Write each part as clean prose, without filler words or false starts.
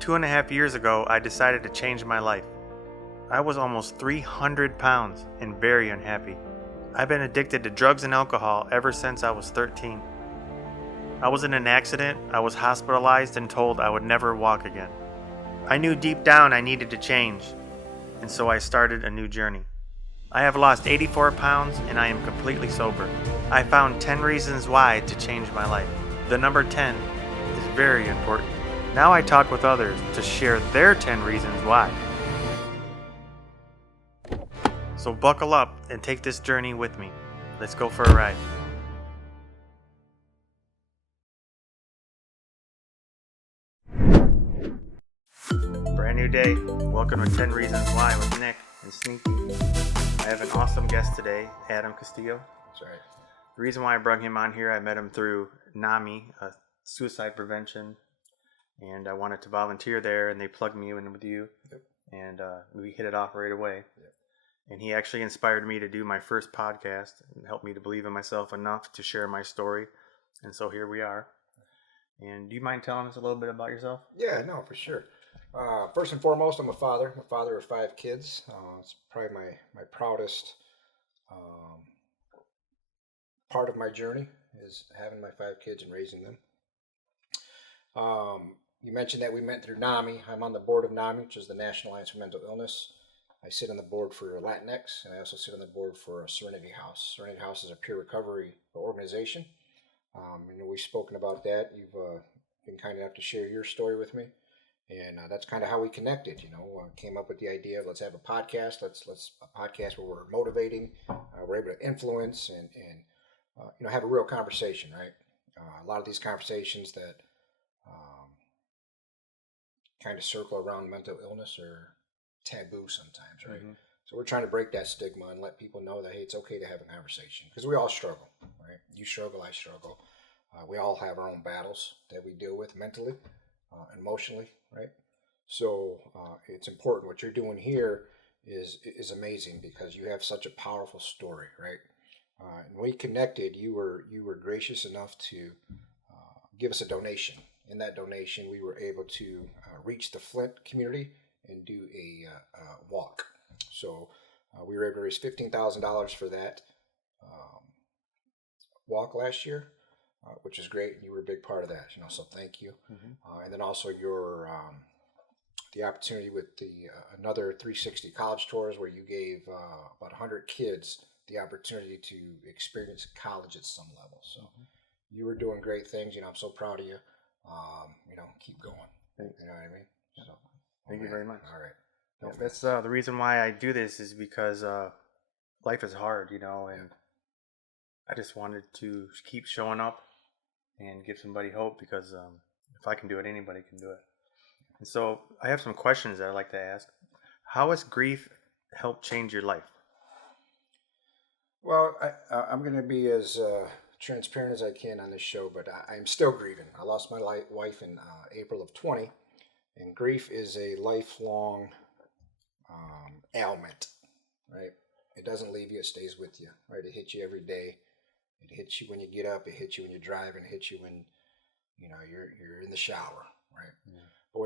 2.5 years ago, I decided to change my life. I was almost 300 pounds and very unhappy. I've been addicted to drugs and alcohol ever since I was 13. I was in an accident, I was hospitalized and told I would never walk again. I knew deep down I needed to change, and so I started a new journey. I have lost 84 pounds and I am completely sober. I found 10 reasons why to change my life. The number 10 is very important. Now I talk with others to share their 10 reasons why. So buckle up and take this journey with me. Let's go for a ride. Brand new day. Welcome to 10 Reasons Why with Nick and Sneaky. I have an awesome guest today, Adam Castillo. That's right. The reason why I brought him on here, I met him through NAMI, suicide prevention, and I wanted to volunteer there, and they plugged me in with you, Yep. and we hit it off right away. Yep. And he actually inspired me to do my first podcast and helped me to believe in myself enough to share my story, and so here we are. And do you mind telling us a little bit about yourself? Yeah, no, for sure. First and foremost, I'm a father. I'm a father of 5 kids. It's probably my proudest part of my journey is having my 5 kids and raising them. You mentioned that we met through NAMI. I'm on the board of NAMI, which is the National Alliance for Mental Illness. I sit on the board for Latinx, and I also sit on the board for Serenity House. Serenity House is a peer recovery organization. We've spoken about that. You've been kind enough to share your story with me. And that's kind of how we connected. Came up with the idea of let's have a podcast. Let's a podcast where we're motivating, we're able to influence and have a real conversation, right? A lot of these conversations that kind of circle around mental illness are taboo sometimes, right? Mm-hmm. So we're trying to break that stigma and let people know that hey, it's okay to have a conversation because we all struggle, right? You struggle, I struggle. We all have our own battles that we deal with mentally. Emotionally, right? So it's important. What you're doing here is amazing because you have such a powerful story, right? And when we connected, you were gracious enough to give us a donation. In that donation, we were able to reach the Flint community and do a walk. So we were able to raise $15,000 for that walk last year. Which is great, and you were a big part of that. So thank you. Mm-hmm. And then also your the opportunity with the another 360 college tours, where you gave about 100 kids the opportunity to experience college at some level. So you were doing great things. I'm so proud of you. Keep going. Thanks. You know what I mean? So thank you very much. All right. Yeah, that's the reason why I do this is because life is hard, and I just wanted to keep showing up and give somebody hope because if I can do it, anybody can do it. And so I have some questions that I'd like to ask. How has grief helped change your life? Well, I'm going to be as transparent as I can on this show, but I'm still grieving. I lost my wife in April of 20, and grief is a lifelong ailment, right? It doesn't leave you, it stays with you, right? It hits you every day. It hits you when you get up. It hits you when you're driving. It hits you when, you're in the shower, right? Yeah. But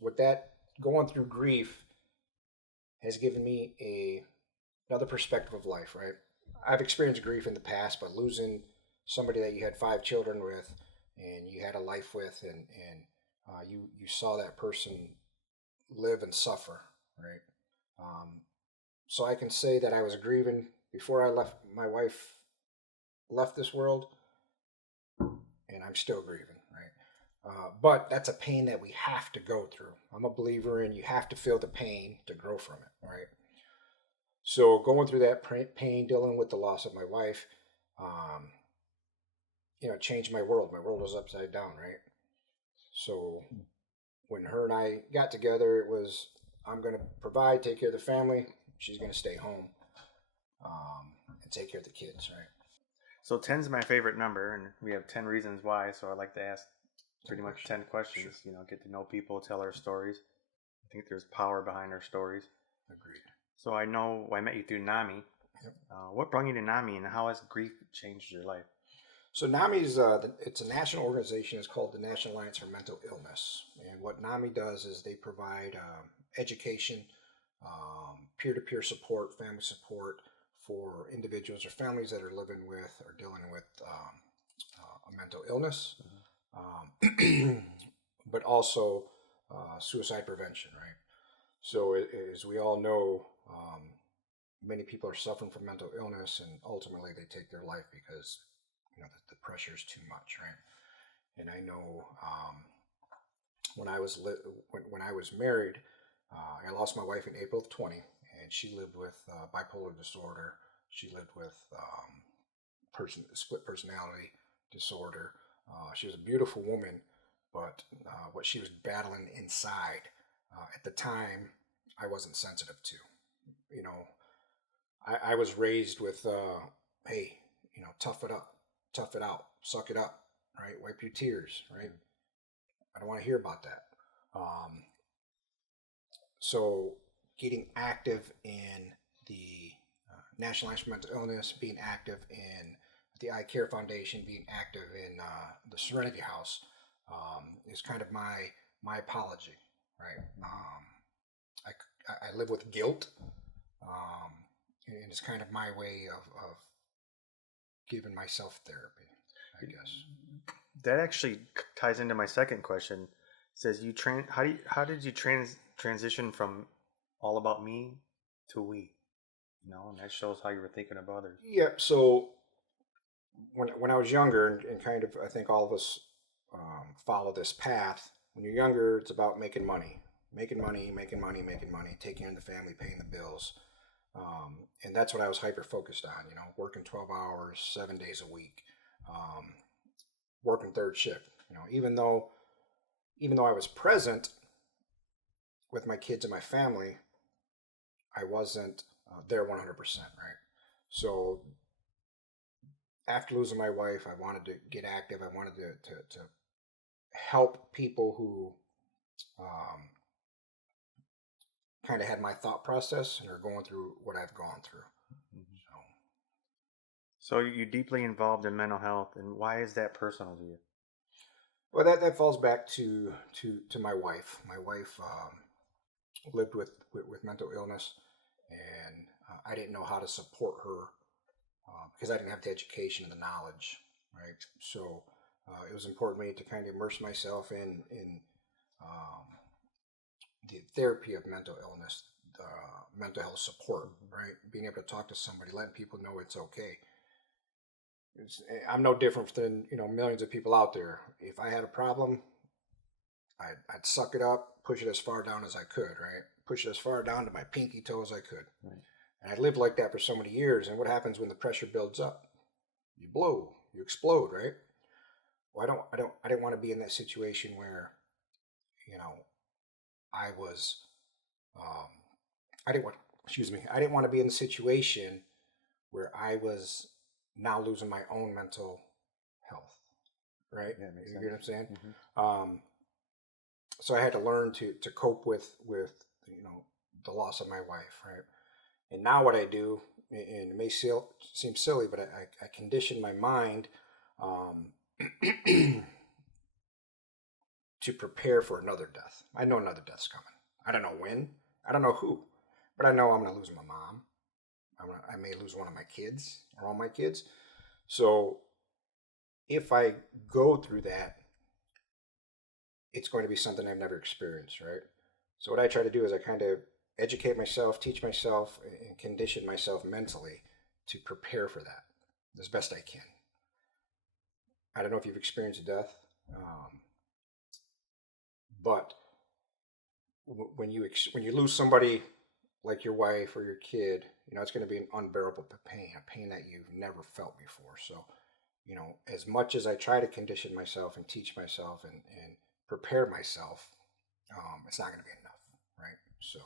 what that going through grief has given me another perspective of life, right? I've experienced grief in the past, but losing somebody that you had 5 children with, and you had a life with, and you saw that person live and suffer, right? So I can say that I was grieving before my wife left this world, and I'm still grieving, right? But that's a pain that we have to go through. I'm a believer in you have to feel the pain to grow from it, right? So going through that pain, dealing with the loss of my wife, changed my world. My world was upside down, right? So when her and I got together, it was I'm going to provide, take care of the family. She's going to stay home and take care of the kids, right? So 10 is my favorite number, and we have 10 reasons why, so I like to ask pretty much 10 questions, sure. Get to know people, tell our stories. I think there's power behind our stories. Agreed. So I know I met you through NAMI. Yep. What brought you to NAMI, and how has grief changed your life? So NAMI's it's a national organization. It's called the National Alliance for Mental Illness. And what NAMI does is they provide education, peer-to-peer support, family support for individuals or families that are living with or dealing with a mental illness, but also suicide prevention, right? So as we all know, many people are suffering from mental illness, and ultimately they take their life because the pressure is too much, right? And I know when I was when I was married, I lost my wife in April of 20, and she lived with bipolar disorder. She lived with split personality disorder. She was a beautiful woman, but what she was battling inside at the time, I wasn't sensitive to. You know, I was raised with, hey, tough it up, tough it out, suck it up, right? Wipe your tears, right? I don't want to hear about that. So getting active in the National Alliance for Mental Illness, being active in the Eye Care Foundation, being active in the Serenity House is kind of my apology, right? I live with guilt, and it's kind of my way of giving myself therapy, I guess. That actually ties into my second question. It says how did you transition from all about me to we? And that shows how you were thinking of others. Yeah. So when I was younger, and kind of, I think all of us follow this path. When you're younger, it's about making money, making money, making money, making money, taking care of the family, paying the bills. And that's what I was hyper focused on, working 12 hours, 7 days a week, working third shift, even though I was present with my kids and my family, I wasn't there 100%, right? So after losing my wife, I wanted to get active. I wanted to help people who kind of had my thought process and are going through what I've gone through. So you're deeply involved in mental health, and why is that personal to you? Well, that falls back to my wife. My wife lived with mental illness, and I didn't know how to support her because I didn't have the education and the knowledge, right? So it was important to me to kind of immerse myself in the therapy of mental illness, mental health support, right? Being able to talk to somebody, letting people know it's okay. I'm no different than millions of people out there. If I had a problem, I'd suck it up, push it as far down as I could, right? Push it as far down to my pinky toe as I could. Right. And I lived like that for so many years. And what happens when the pressure builds up? You blow, you explode, right? Well, I didn't want to be in that situation where, I was, I didn't want to be in the situation where I was now losing my own mental health, right? Yeah, makes you sense. get what I'm saying? Mm-hmm. So I had to learn to cope with the loss of my wife, right? And now what I do, and it may seem silly, but I condition my mind to prepare for another death. I know another death's coming. I don't know when. I don't know who, but I know I'm going to lose my mom. I may lose one of my kids or all my kids. So if I go through that, it's going to be something I've never experienced, right? So what I try to do is I kind of educate myself, teach myself, and condition myself mentally to prepare for that as best I can. I don't know if you've experienced death, but when you lose somebody like your wife or your kid, it's going to be an unbearable pain, a pain that you've never felt before. So, as much as I try to condition myself and teach myself and prepare myself, it's not going to be enough, right? So,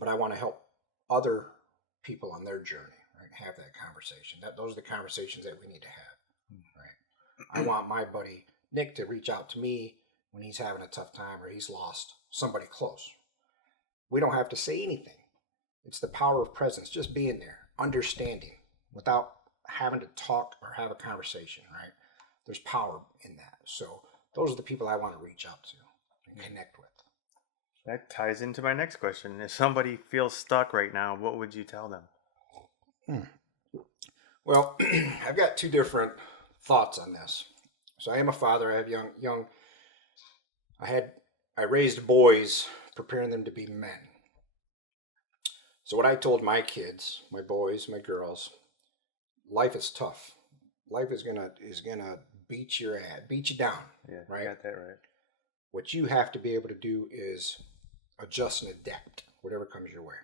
but I want to help other people on their journey, right? Have that conversation. Those are the conversations that we need to have, right? I want my buddy Nick to reach out to me when he's having a tough time or he's lost somebody close. We don't have to say anything. It's the power of presence, just being there, understanding, without having to talk or have a conversation, right? There's power in that. So those are the people I want to reach out to and connect with. That ties into my next question. If somebody feels stuck right now, what would you tell them? Well, I've got two different thoughts on this. So I am a father. I have young. I raised boys, preparing them to be men. So what I told my kids, my boys, my girls, life is tough. Life is gonna beat you down. Yeah, right? you got that right. What you have to be able to do is adjust and adapt, whatever comes your way.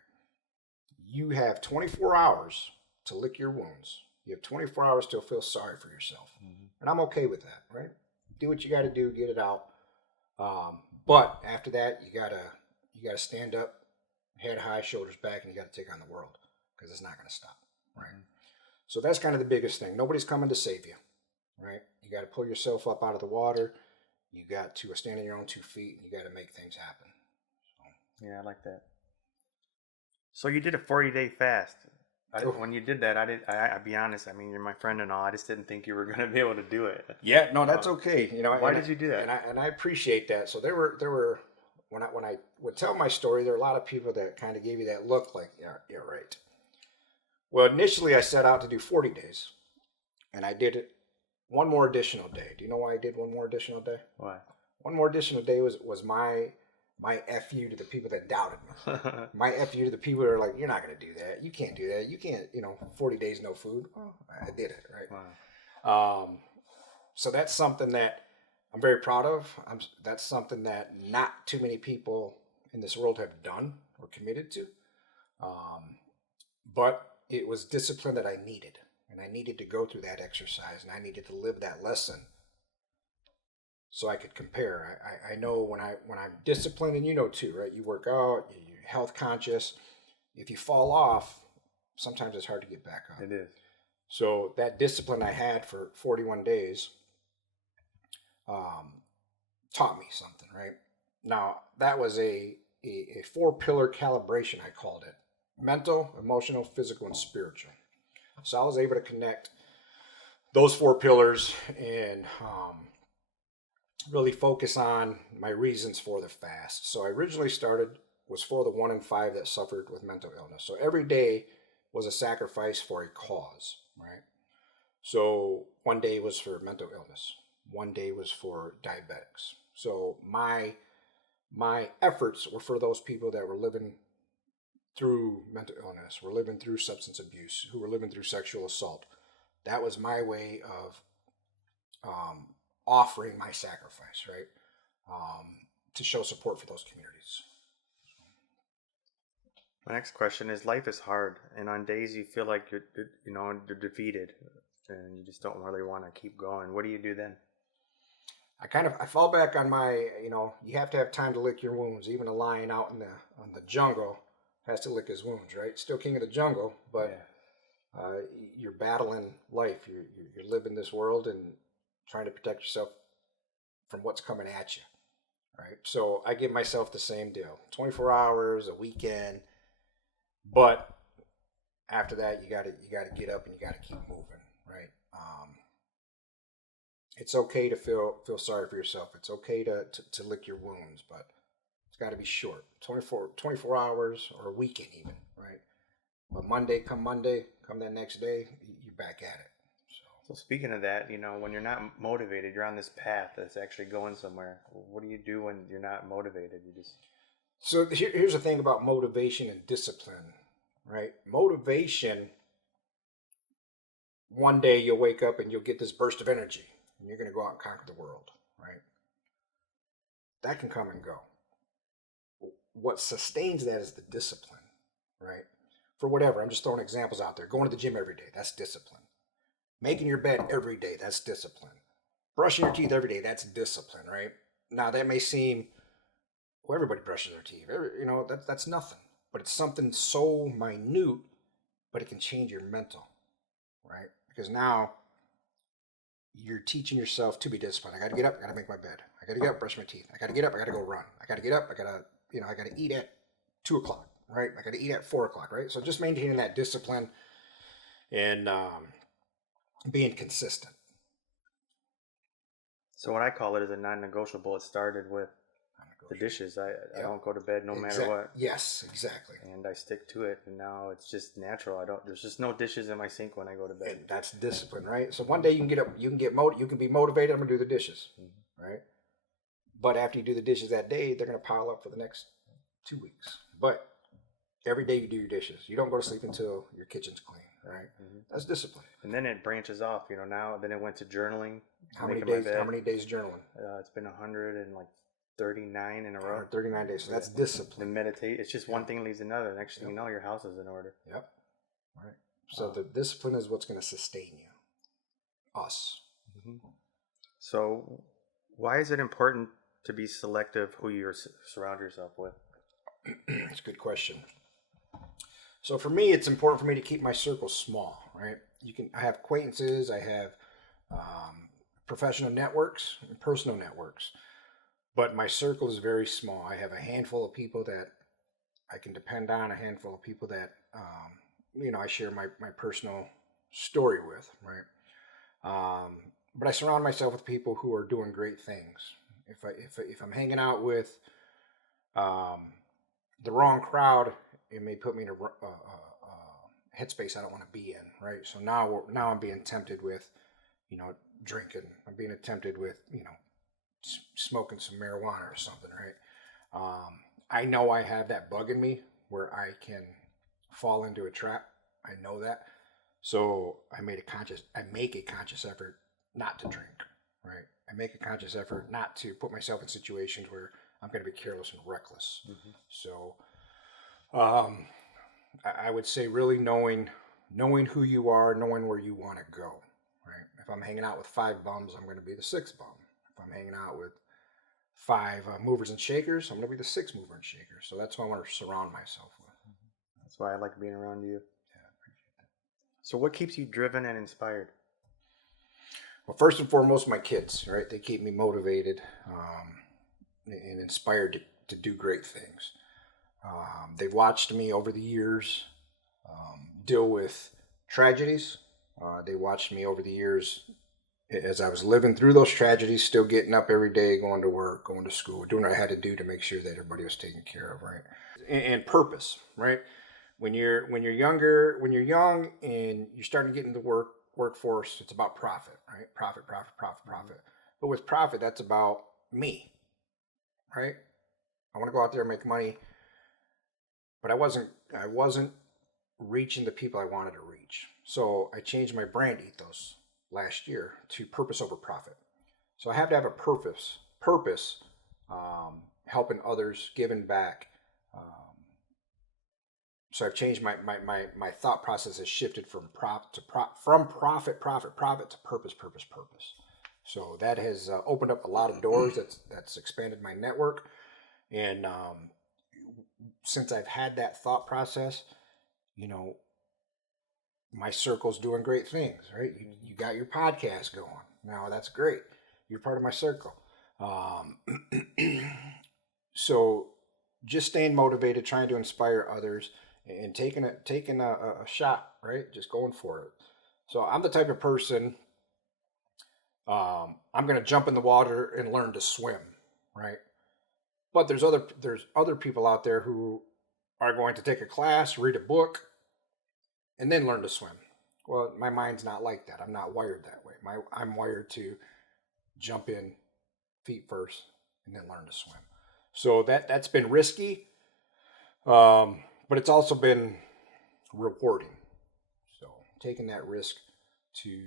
You have 24 hours to lick your wounds. You have 24 hours to feel sorry for yourself. Mm-hmm. And I'm okay with that, right? Do what you got to do, get it out. But after that, you gotta stand up, head high, shoulders back, and you got to take on the world because it's not going to stop, right? Mm-hmm. So that's kind of the biggest thing. Nobody's coming to save you, right? You got to pull yourself up out of the water. You got to stand on your own 2 feet, and you got to make things happen. So. Yeah, I like that. So you did a 40-day fast. When you did that, I'll be honest. I mean, you're my friend and all. I just didn't think you were going to be able to do it. Yeah, no, that's okay. Why did you do that? And I appreciate that. So there were when I would tell my story, there were a lot of people that kind of gave you that look like, yeah, right. Well, initially I set out to do 40 days, and I did it one more additional day. Do you know why I did one more additional day? Why? One more additional day was my FU to the people that doubted me. My FU to the people that are like, you're not going to do that. You can't do that. You can't, 40 days no food. Oh, I did it, right? Wow. So that's something that I'm very proud of. That's something that not too many people in this world have done or committed to. But it was discipline that I needed. And I needed to go through that exercise, and I needed to live that lesson so I could compare. I know when I'm disciplined, and you know too, right? You work out, you're health conscious. If you fall off, sometimes it's hard to get back up. It is. So that discipline I had for 41 days taught me something, right? Now, that was a 4-pillar calibration, I called it. Mental, emotional, physical, and spiritual. So I was able to connect those 4 pillars and really focus on my reasons for the fast. So I originally was for the 1 in 5 that suffered with mental illness. So every day was a sacrifice for a cause, right? So one day was for mental illness. One day was for diabetics. So my efforts were for those people that were living through mental illness, were living through substance abuse, who were living through sexual assault. That was my way of offering my sacrifice, right? To show support for those communities. My next question is: life is hard, and on days you feel like you're defeated, and you just don't really want to keep going. What do you do then? I fall back on my, you have to have time to lick your wounds. Even a lion out in the jungle has to lick his wounds, right? Still king of the jungle, but you're battling life. You're living this world and trying to protect yourself from what's coming at you, right? So I give myself the same deal: 24 hours, a weekend, but after that, you gotta get up and you gotta keep moving, right? It's okay to feel sorry for yourself. It's okay to lick your wounds, but it's got to be short, 24 hours or a weekend even, right? But Monday, come that next day, you're back at it. So speaking of that, when you're not motivated, you're on this path that's actually going somewhere. What do you do when you're not motivated? So here's the thing about motivation and discipline, right? Motivation, one day you'll wake up and you'll get this burst of energy and you're going to go out and conquer the world, right? That can come and go. What sustains that is the discipline, right? For whatever, I'm just throwing examples out there. Going to the gym every day, that's discipline. Making your bed every day, that's discipline. Brushing your teeth every day, that's discipline, right? Now that may seem, well, everybody brushes their teeth. That's nothing. But it's something so minute, but it can change your mental, right? Because now you're teaching yourself to be disciplined. I got to get up, I got to make my bed. I got to get up, brush my teeth. I got to get up, I got to go run. I got to get up, I got to eat at 2:00, right? I got to eat at 4:00, right? So just maintaining that discipline and being consistent. So what I call it is a non-negotiable. It started with the dishes. I don't go to bed no matter what. Yes, exactly. And I stick to it, and now it's just natural. There's just no dishes in my sink when I go to bed. And that's discipline, right? So one day you can get up, you can be motivated. I'm gonna do the dishes, right? But after you do the dishes that day, they're gonna pile up for the next 2 weeks. But every day you do your dishes. You don't go to sleep until your kitchen's clean, right? That's discipline. And then it branches off, now. Then it went to journaling. How many days? How many days journaling? It's been 139 in a row. 139 days. So that's discipline. And meditate. It's just one thing leads another. Next thing you know, your house is in order. Yep. Right. So the discipline is what's going to sustain you. Us. So, why is it important to be selective who you surround yourself with? That's a good question. So for me, it's important for me to keep my circle small, right? I have acquaintances, I have professional networks and personal networks, but my circle is very small. I have a handful of people that I can depend on, a handful of people that, I share my personal story with, right? But I surround myself with people who are doing great things. If I'm hanging out with the wrong crowd, it may put me in a headspace I don't want to be in, right? So now I'm being tempted with, drinking. I'm being tempted with, smoking some marijuana or something, right? I know I have that bug in me where I can fall into a trap. I know that. So I make a conscious effort not to drink, right? I make a conscious effort not to put myself in situations where I'm going to be careless and reckless. So I would say really knowing who you are, knowing where you want to go, right? If I'm hanging out with 5 bums, I'm going to be the 6th bum. If I'm hanging out with 5 movers and shakers, I'm going to be the 6th mover and shaker. So that's who I want to surround myself with. That's why I like being around you. Yeah, I appreciate that. So what keeps you driven and inspired? Well, first and foremost, my kids, right? They keep me motivated and inspired to do great things. They've watched me over the years deal with tragedies. They watched me over the years as I was living through those tragedies, still getting up every day, going to work, going to school, doing what I had to do to make sure that everybody was taken care of, right? And purpose, right? When you're young and you're starting to get into the workforce, it's about profit, right? Profit. But with profit, that's about me, right? I want to go out there and make money, but I wasn't reaching the people I wanted to reach. So I changed my brand ethos last year to purpose over profit. So I have to have a purpose, helping others, giving back. So I've changed my thought process has shifted from profit to purpose. So that has opened up a lot of doors. That's expanded my network. And since I've had that thought process, my circle's doing great things, right? You got your podcast going. Now that's great. You're part of my circle. So just staying motivated, trying to inspire others, and taking a shot, right? Just going for it. So I'm the type of person, I'm going to jump in the water and learn to swim, right? But there's other people out there who are going to take a class, read a book, and then learn to swim. Well, my mind's not like that. I'm not wired that way. I'm wired to jump in feet first and then learn to swim. So that's been risky, but it's also been rewarding. So taking that risk to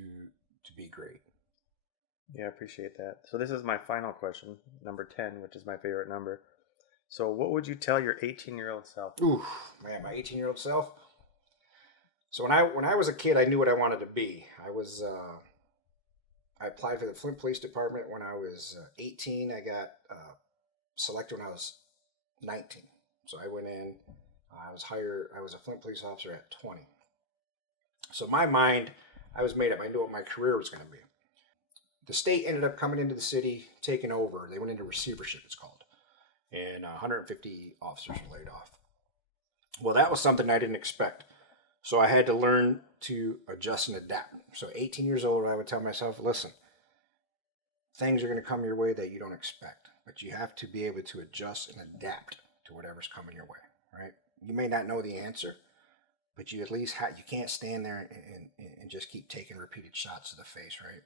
be great. Yeah, I appreciate that. So this is my final question, number 10, which is my favorite number. So what would you tell your 18-year-old self? Ooh, man, my 18-year-old self. So when I was a kid, I knew what I wanted to be. I applied for the Flint Police Department when I was 18. I got selected when I was 19. So I went in. I was a Flint police officer at 20. So my mind, I was made up. I knew what my career was going to be. The state ended up coming into the city, taking over. They went into receivership, it's called. And 150 officers were laid off. Well, that was something I didn't expect. So I had to learn to adjust and adapt. So 18 years old, I would tell myself, listen, things are going to come your way that you don't expect, but you have to be able to adjust and adapt to whatever's coming your way, right? You may not know the answer, but you at least you can't stand there and just keep taking repeated shots to the face, right?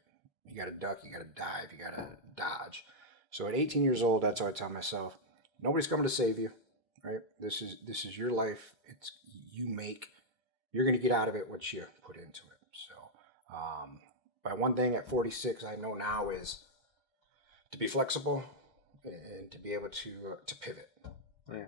You got to duck, you got to dive, you got to dodge. So at 18 years old, that's how I tell myself, nobody's coming to save you, right? This is your life. It's you make. You're going to get out of it what you put into it. So, but one thing at 46 I know now is to be flexible and to be able to pivot. Yeah.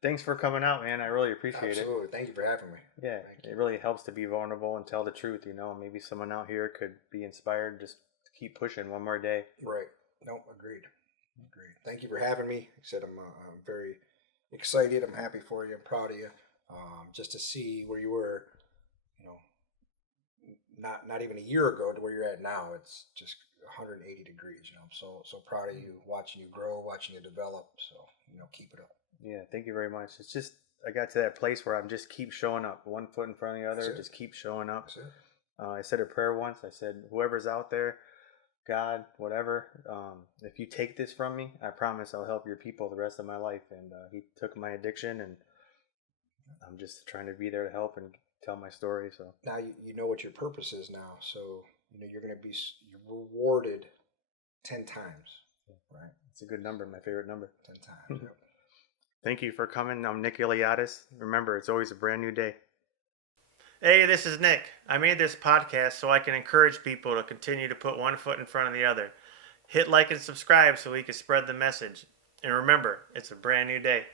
Thanks for coming out, man. I really appreciate it. Absolutely. Thank you for having me. Yeah, it really helps to be vulnerable and tell the truth. Maybe someone out here could be inspired just to keep pushing one more day. Right. No, agreed. Thank you for having me. Like I said, I'm very excited. I'm happy for you. I'm proud of you. Just to see where you were, not even a year ago to where you're at now. It's just 180 degrees. I'm so proud of you, watching you grow, watching you develop. So keep it up. Yeah, thank you very much. It's just I got to that place where I'm just keep showing up, one foot in front of the other, just keep showing up. That's it. I said a prayer once. I said, whoever's out there, God, whatever, if you take this from me, I promise I'll help your people the rest of my life. And he took my addiction, and I'm just trying to be there to help and tell my story. So now you know what your purpose is now. So you're going to be rewarded 10 times. Right? It's a good number, my favorite number. 10 times. Yep. Thank you for coming. I'm Nick Iliadis. Remember, it's always a brand new day. Hey, this is Nick. I made this podcast so I can encourage people to continue to put one foot in front of the other. Hit like and subscribe so we can spread the message. And remember, it's a brand new day.